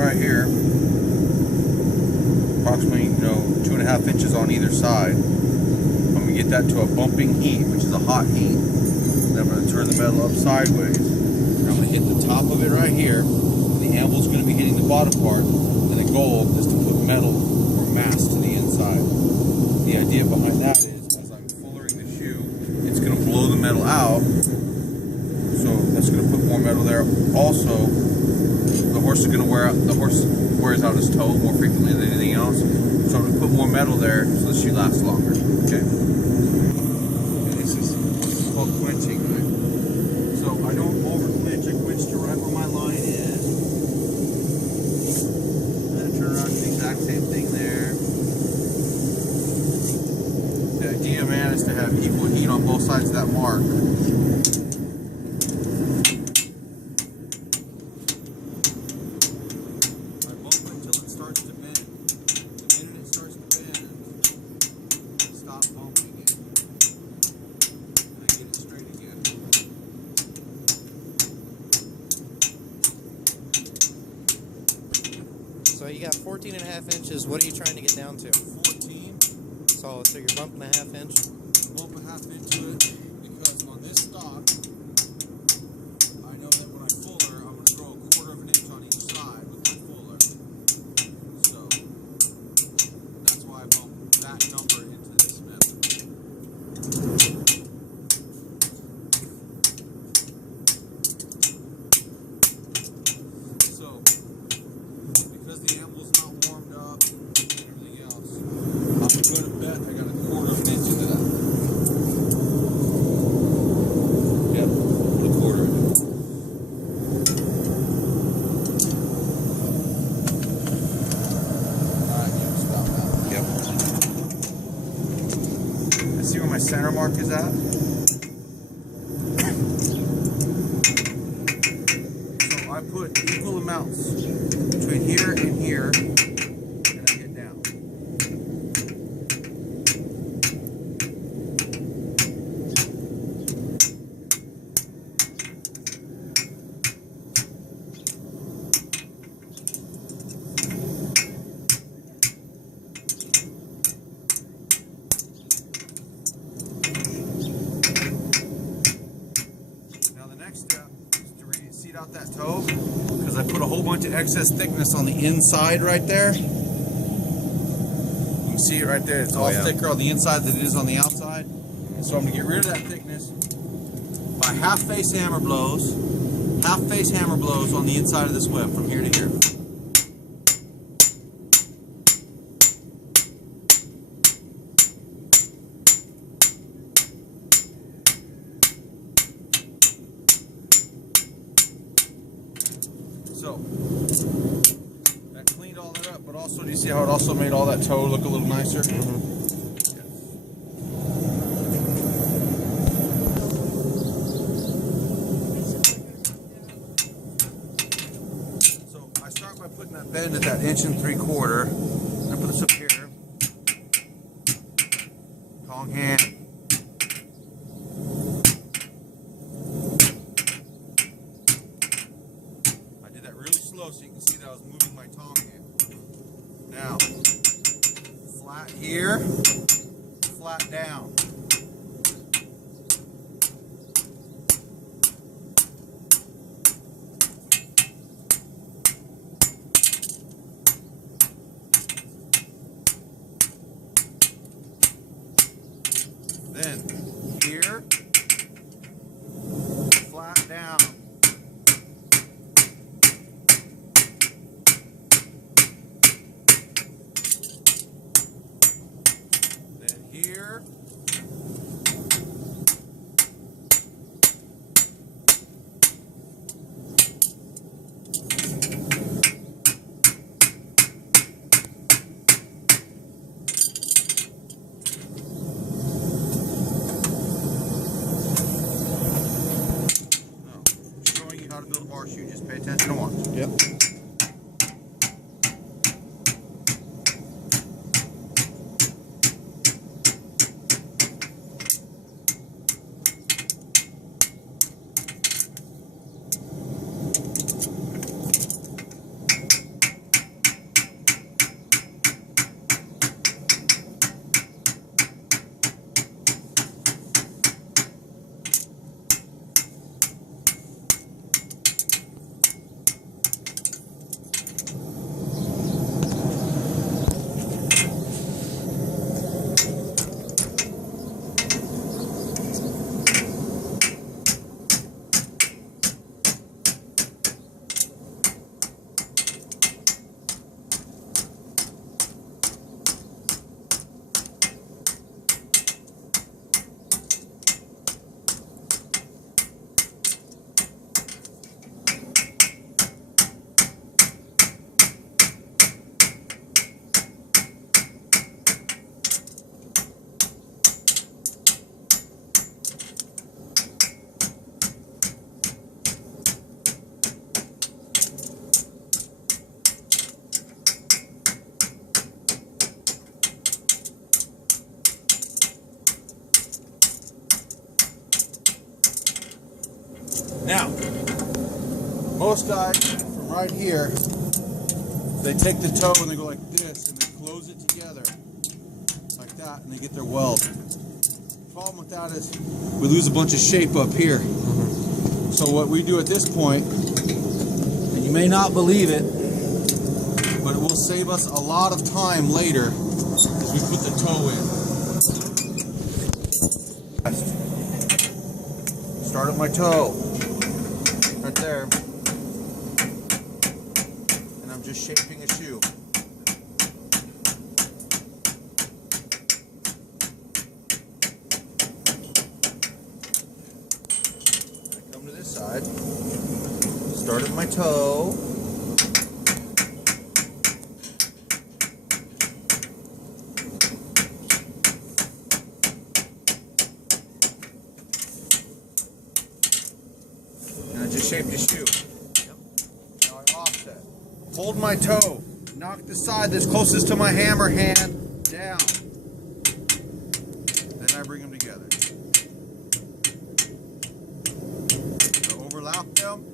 right here, approximately 2.5 inches on either side. I'm going to get that to a bumping heat, which is a hot heat. Then I'm going to turn the metal up sideways. And I'm going to hit the top of it right here. The anvil's going to be hitting the bottom part, and the goal is to put metal or mass to the inside. The idea behind that is, as I'm fullering the shoe, it's going to blow the metal out, so that's going to put more metal there. Also, the horse is going to wear out. The horse wears out his toe more frequently than anything else, so I'm going to put more metal there so the shoe lasts longer. Okay. And this is called quenching, right? So I don't over quench. I quench to right where my line is. Turn around, do the exact same thing there. The idea, man, is to have equal heat on both sides of that mark. I bump until it starts to bend. The minute it starts to bend, I stop bumping it. And I get it straight again. So you got 14.5 inches. What are you trying to get down to? 14. So you're bumping 1/2 inch. Bump 1/2 into it because on this stock, I know that when I fuller, I'm going to throw 1/4 of an inch on each side with my fuller. So that's why I bump that number into this metal. So because the anvil's not warmed up and everything else, I'm going to bet I got 1/4 of an inch into that. Yep, put 1/4 in it. Alright, yeah, just about that. Yep. I see where my center mark is at. So I put equal amounts between here and here, and I get down. Now the next step is to reseat out that toe, because I put a whole bunch of excess thickness on the inside right there. You can see it right there. It's all thicker on the inside than it is on the outside. And so I'm going to get rid of that thickness by half face hammer blows on the inside of this web from here to here. So that cleaned all that up, but also, do you see how it also made all that toe look a little nicer? So I start by putting that bend at that 1.75 inches. I put this up here. Tong hand. So you can see that I was moving my tong hand. Now, flat here, flat down. Then, here, flat down. Here, Now, most guys from right here, they take the toe and they go like this and they close it together like that and they get their weld. The problem with that is we lose a bunch of shape up here. So what we do at this point, and you may not believe it, but it will save us a lot of time later as we put the toe in. Start at my toe, right there, and I'm just shaping a shoe. I come to this side, start at my toe, just shaped a shoe. Now I offset. Hold my toe. Knock the side that's closest to my hammer hand down. Then I bring them together. So overlap them.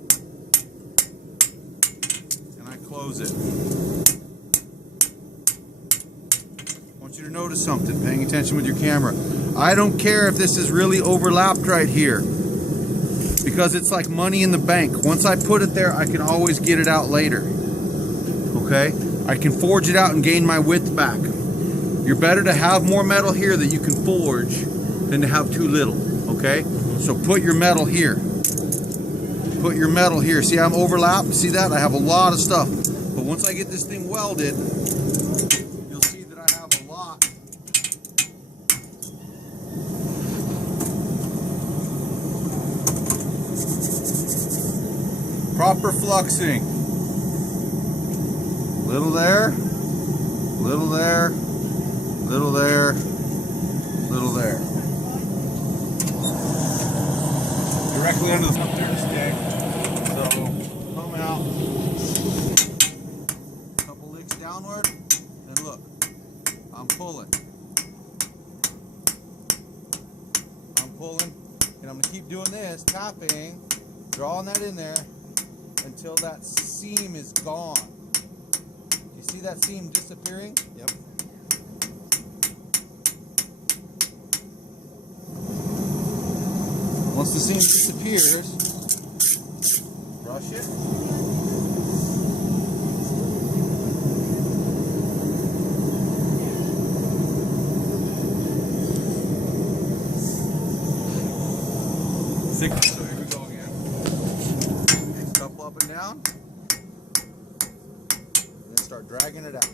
And I close it. I want you to notice something, paying attention with your camera. I don't care if this is really overlapped right here, because it's like money in the bank. Once I put it there, I can always get it out later. Okay? I can forge it out and gain my width back. You're better to have more metal here that you can forge than to have too little. Okay? So put your metal here. Put your metal here. See how I'm overlapped? See that? I have a lot of stuff. But once I get this thing welded, you'll see that I have a lot. Proper fluxing. Little there, little there, little there, little there. Directly under the up there to stick. So come out. Couple licks downward, and look. I'm pulling. I'm pulling, and I'm gonna keep doing this, tapping, drawing that in there until that seam is gone. You see that seam disappearing? Yep. Once the seam disappears, brush it. So here we go again. Couple up and down. And then start dragging it out.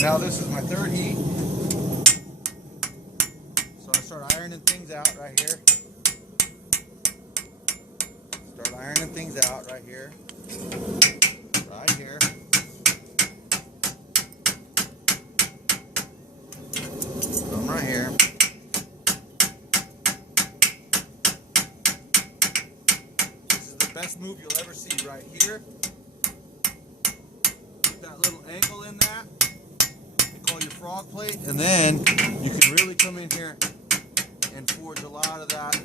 Now this is my third heat. So I start ironing things out right here. Start ironing things out right here. Right here. Come right here. This is the best move you'll ever see right here. Put that little angle in that. Call your frog plate, and then you can really come in here and forge a lot of that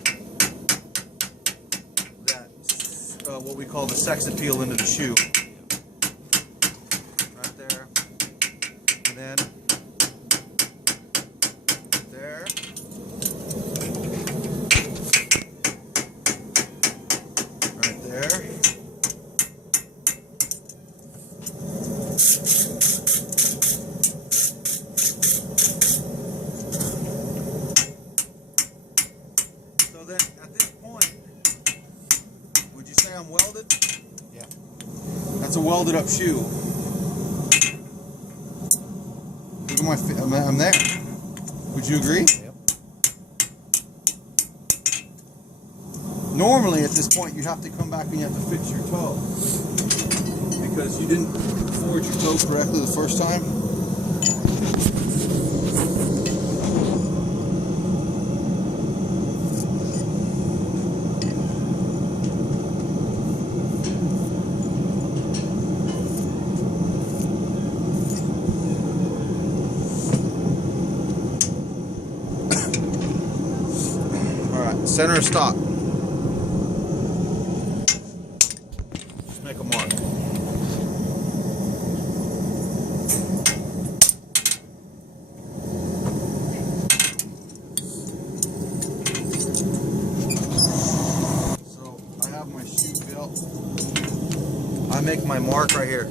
what we call the sex appeal into the shoe. Right there, and then there. Right there. I'm welded? Yeah. That's a welded up shoe. Look at my feet. I'm there. Would you agree? Yep. Normally at this point you have to come back and you have to fix your toe because you didn't forge your toe correctly the first time. Alright, center of stock. Just make a mark. So I have my shoe built. I make my mark right here.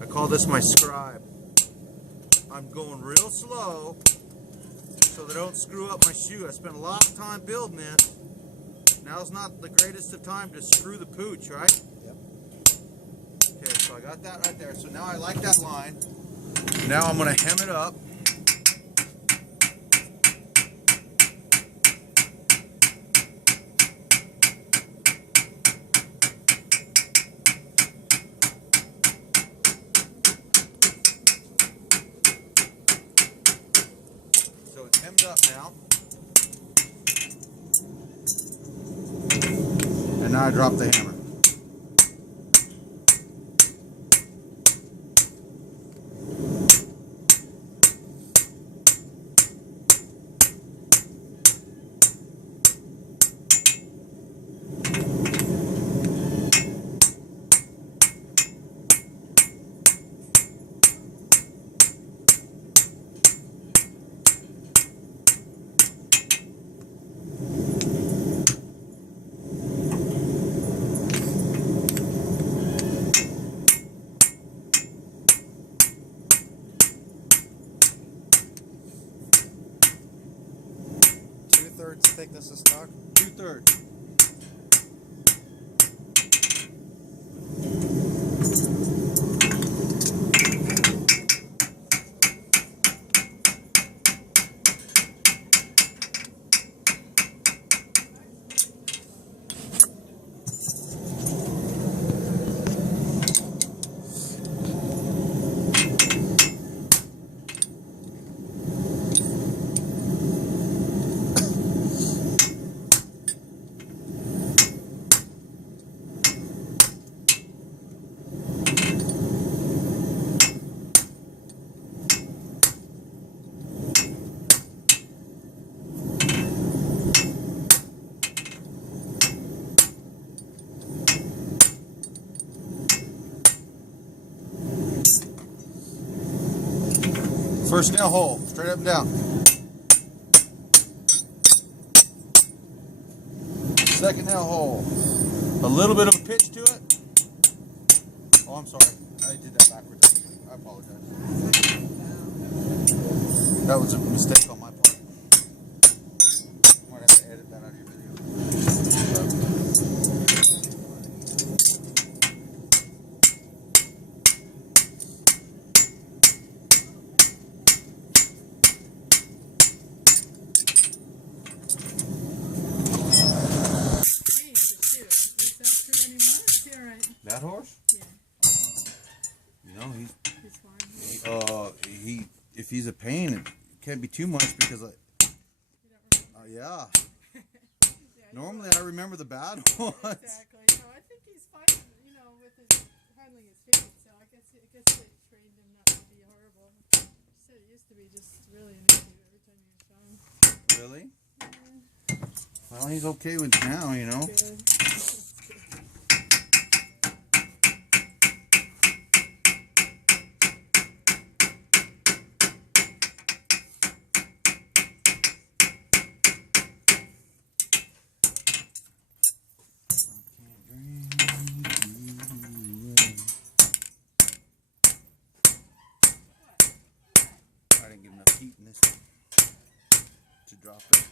I call this my scribe. I'm going real slow so they don't screw up my shoe. I spent a lot of time building this. Now's not the greatest of time to screw the pooch, right? Yep. Okay, so I got that right there. So now I like that line. Now I'm going to hem it up. So it's hemmed up now. And now I drop the hammer. Thickness of stock? 2/3. First nail hole, straight up and down. Second nail hole. A little bit of a pitch to it. Oh, I'm sorry. I did that backwards. I apologize. That was a mistake on my part. Might have to edit that out of your video. That horse? Yeah. You know, He's fine. if he's a pain, it can't be too much because yeah. Normally I remember the bad ones. Exactly. So I think he's fine, you know, with his handling his feet. So I guess they trained him not to be horrible. He said it used to be just really an issue every time you saw him. Really? Yeah. Well, he's okay with now, you know. Good. I didn't get enough heat in this one to drop it.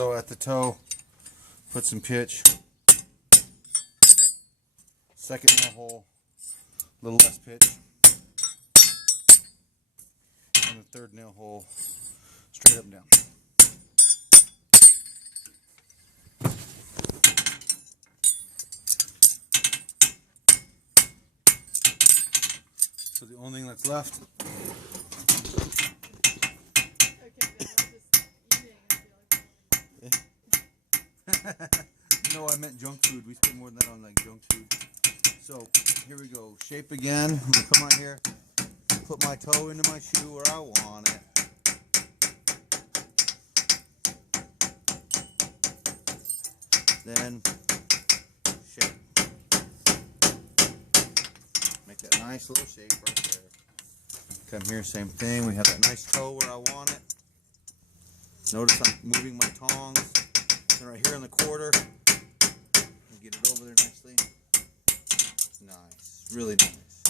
So at the toe, put some pitch. Second nail hole, a little less pitch. And the third nail hole, straight up and down. So the only thing that's left. No, I meant junk food. We spend more than that on like junk food. So here we go. Shape again. I'm gonna come out here, put my toe into my shoe where I want it. Then shape. Make that nice little shape right there. Come here, same thing. We have that nice toe where I want it. Notice I'm moving my tongs. Then right here in the quarter, get it over there nicely. Nice, really nice.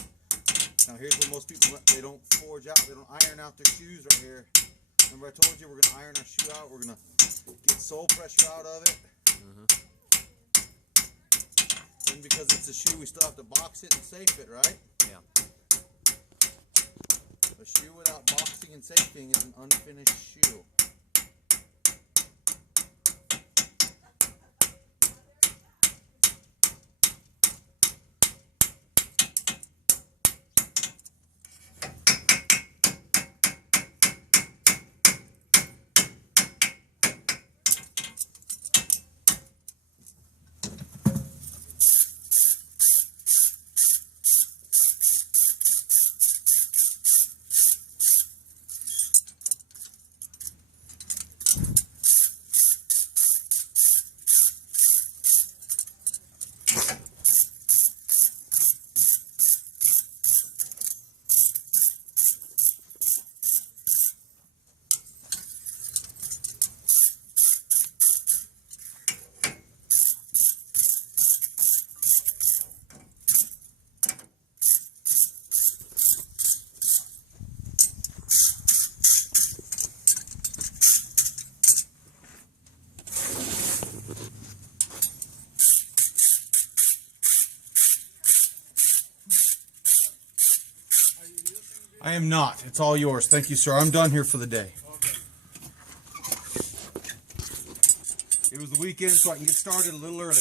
Now here's what most people, they don't forge out, they don't iron out their shoes right here. Remember I told you we're going to iron our shoe out, we're going to get sole pressure out of it. Then because it's a shoe, we still have to box it and safe it, right? Yeah. A shoe without boxing and safing is an unfinished shoe. I am not. It's all yours. Thank you, sir. I'm done here for the day. Okay. It was the weekend, so I can get started a little earlier.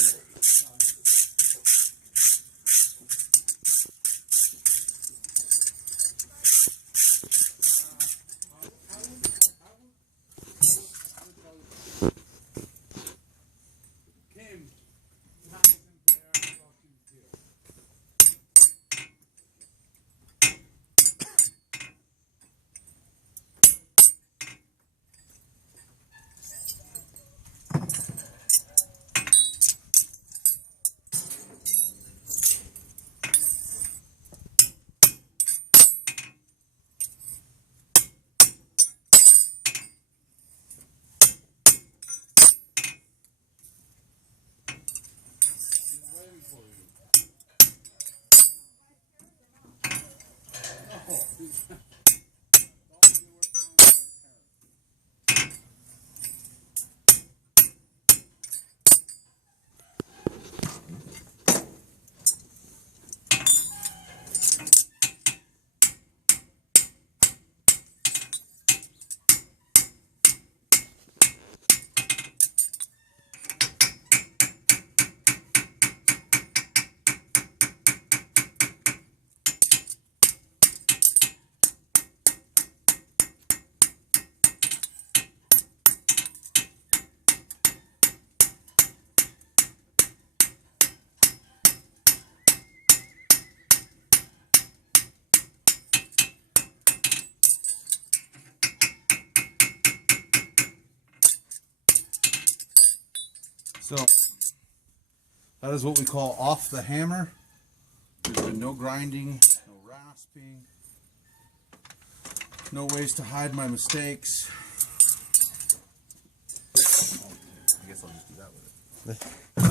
So that is what we call off the hammer. There's been no grinding, no rasping, no ways to hide my mistakes. I guess I'll just do that with it.